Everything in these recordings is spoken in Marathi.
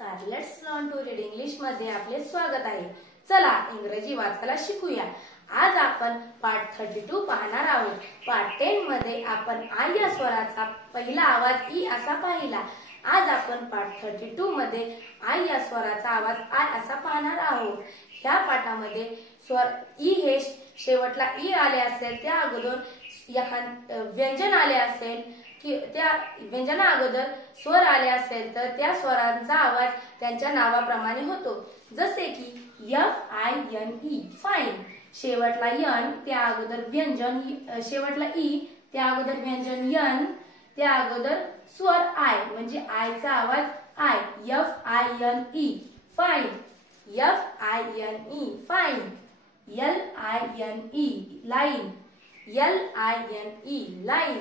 नमस्कार, let's learn to read English मध्ये आपले स्वागत आहे। चला इंग्रजी वाचायला शिकूया। आज आपण पाठ 32 पाहणार आहोत। पाठ 10 मध्ये आपण आय या स्वराचा पहिला आवाज ई असा पाहिला। आज आपण पाठ 32 मध्ये आय या स्वराचा आवाज आय असा पाहणार आहोत। ह्या पाठामध्ये स्वर ई हे शेवटला ई आले असेल त्या अगोदर व्यंजन आले असेल की त्या व्यंजना अगोदर स्वर आले असेल तर त्या स्वरांचा आवाज त्यांच्या नावाप्रमाणे होतो। जसे की FINE फाइन, शेवटला यन त्या अगोदर व्यंजन, शेवटला ई त्या अगोदर व्यंजन यन त्या अगोदर स्वर आय म्हणजे आय चा आवाज I. FINE fine, FINE fine, LINE line, LINE line,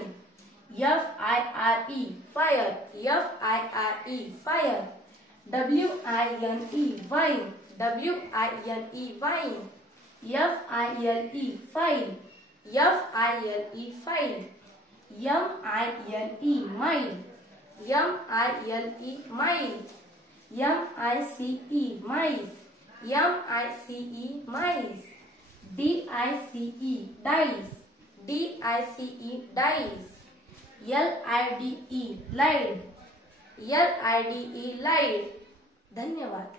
FIRE fire, FIRE fire, WINE wine, WINE wine, FILE file, FILE file, MINE mine, MILE mine, MICE mice, MICE mice, DICE dice, DICE dice, LIDE lied, LIDE lied। धन्यवाद।